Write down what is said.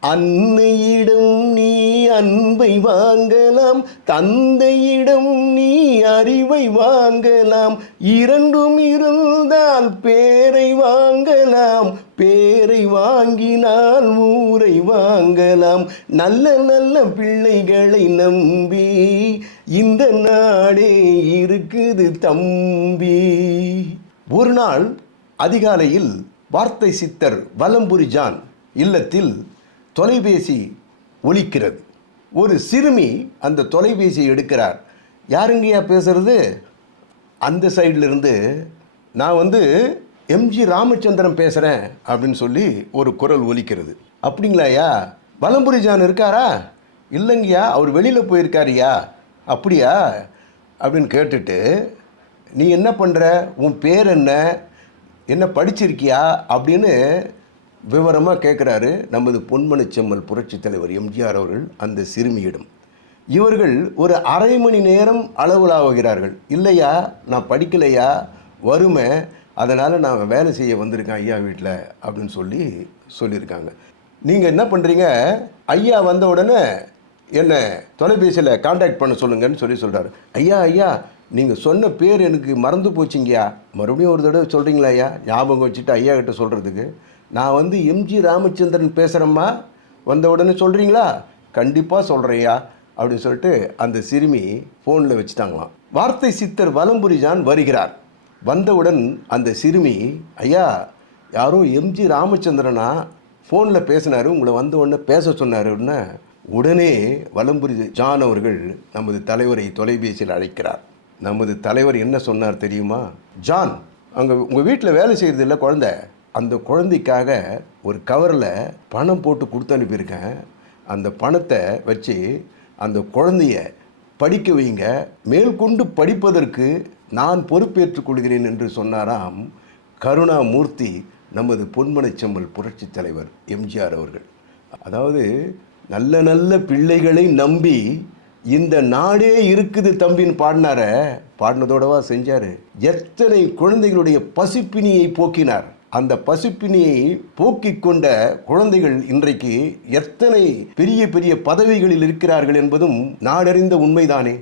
அன்னையிடம் நீ அன்பை வாங்கலாம் தந்தையிடம் நீ அறிவை வாங்கலாம். இரண்டும் இருந்தால் பேரை வாங்கலாம் பேரை வாங்கினால் ஊரை வாங்கலாம். நல்ல நல்ல பிள்ளைகளை நம்பி இந்த நாடே இருக்குது தம்பி. ஒரு நாள் அதிகாலையில் வார்த்தை சித்தர் வலம்புரி ஜான் இல்லத்தில் தொலைபேசி ஒலிக்கிறது. ஒரு சிறுமி அந்த தொலைபேசியை எடுக்கிறார். யாருங்கய்யா பேசுகிறது அந்த சைட்லேருந்து நான் வந்து எம்ஜி ராமச்சந்திரன் பேசுகிறேன் அப்படின்னு சொல்லி ஒரு குரல் ஒலிக்கிறது. அப்படிங்களாயா வலம்புரி ஜான் இருக்காரா? இல்லைங்கய்யா அவர் வெளியில் போயிருக்காருயா அப்படியா? அப்படின்னு கேட்டுட்டு நீ என்ன பண்ணுற உன் பேர் என்ன? என்ன படிச்சிருக்கியா? அப்படின்னு விவரமாக கேட்குறாரு நமது பொன்மனச்செம்மல் புரட்சித் தலைவர் எம்ஜிஆர் அவர்கள் அந்த சிறுமியிடம். இவர்கள் ஒரு அரை மணி நேரம் அளவுலாவுகிறார்கள். இல்லையா? நான் படிக்கலையா? வறுமை. அதனால் நான் வேலை செய்ய வந்திருக்கேன் ஐயா வீட்டில் அப்படின்னு சொல்லி சொல்லியிருக்காங்க. நீங்கள் என்ன பண்ணுறீங்க ஐயா வந்த உடனே என்னை தொலைபேசியில் காண்டாக்ட் பண்ண சொல்லுங்கன்னு சொல்லி சொல்கிறாரு ஐயா ஐயா நீங்கள் சொன்ன பேர் எனக்கு மறந்து போச்சுங்கய்யா. மறுபடியும் ஒரு தடவை சொல்கிறீங்களா ஐயா? ஞாபகம் வச்சுட்டு ஐயா கிட்ட சொல்கிறதுக்கு நான் வந்து எம்ஜி ராமச்சந்திரன் பேசுகிறேம்மா வந்த உடனே சொல்கிறீங்களா கண்டிப்பாக சொல்கிறேயா அப்படின்னு சொல்லிட்டு அந்த சிறுமி ஃபோனில் வச்சுட்டாங்களாம். வார்த்தை சித்தர் வலம்புரி ஜான் வருகிறார். வந்தவுடன் அந்த சிறுமி ஐயா யாரோ எம்ஜி ராமச்சந்திரனா? ஃபோனில் பேசினார் உங்களை வந்த உடனே பேச சொன்னாருன்னு உடனே வலம்புரி ஜான் அவர்கள் நமது தலைவரை தொலைபேசியில் அழைக்கிறார். நமது தலைவர் என்ன சொன்னார் தெரியுமா? ஜான் அங்கே உங்கள் வீட்டில் வேலை செய்கிறது இல்லை குழந்தை. அந்த குழந்தைக்காக ஒரு கவரில் பணம் போட்டு கொடுத்து அனுப்பியிருக்கேன். அந்த பணத்தை வச்சு அந்த குழந்தைய படிக்க வைங்க. மேற்கொண்டு படிப்பதற்கு நான் பொறுப்பேற்றுக் கொள்கிறேன் என்று சொன்னாராம் கருணாமூர்த்தி நமது பொன்மனச்செம்மல் புரட்சித் தலைவர் எம்ஜிஆர் அவர்கள். அதாவது நல்ல நல்ல பிள்ளைகளை நம்பி இந்த நாடே இருக்குது தம்பின்னு பாடினார பாடினதோடவா செஞ்சார். எத்தனை குழந்தைகளுடைய பசிப்பினியை போக்கினார். அந்த பசுப்பினியை போக்கிக் கொண்ட குழந்தைகள் இன்றைக்கு எத்தனை பெரிய பெரிய பதவிகளில் இருக்கிறார்கள் என்பதும் நாடறிந்த உண்மைதானே?